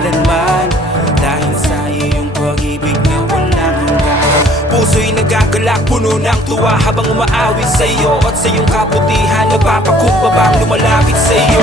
kailanman, dahil sa iyong pag-ibig na walang hanggan. Puso'y nagagalak, puno ng tuwa habang umaawit sa iyo, at sa iyong kabutihan nagpapakumbabang lumalapit sa iyo.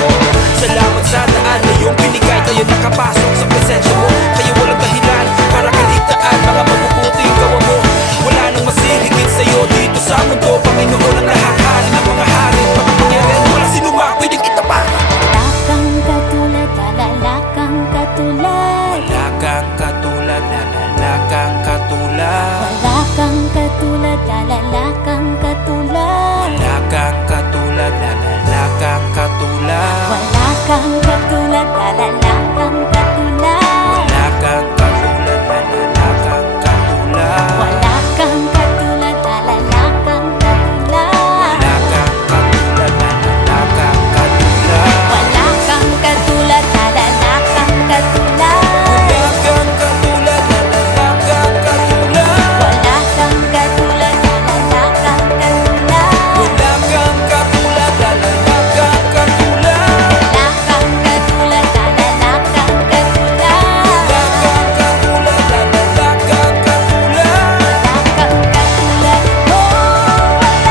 Salamat sa daan na iyong binigay, kaya nakapasok sa presensya mo, kaya walang dahilan para kaligtaan mga mabubuting gawa mo. Wala nang masihigit sa iyo dito sa mundo, Panginoon ang nakakari ng mga hari, makapangyarihan wala sinumang pwedeng itapat. Wala kang katulad, wala kang katulad. Wala kang katulad, wala kang katulad. Wala kang katulad, wala kang katulad. Wala kang katulad, wala kang katulad. Wala kang katulad, wala kang katulad. Wala kang katulad, wala kang katulad. Wala kang katulad, wala kang katulad. Wala kang katulad, wala kang katulad. Wala kang katulad, wala kang katulad. Wala kang katulad, wala kang katulad. Wala kang katulad, wala kang katulad. Wala kang katulad, wala kang katulad. Wala kang katulad, wala kang katulad. Wala kang katulad, wala kang katulad. Wala kang katulad, oh, wala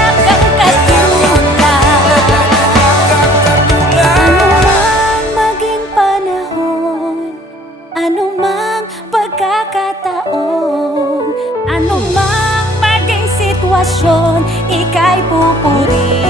kang katulad. Anumang maging panahon, anumang pagkakataon, anumang maging sitwasyon, ika'y pupurihin.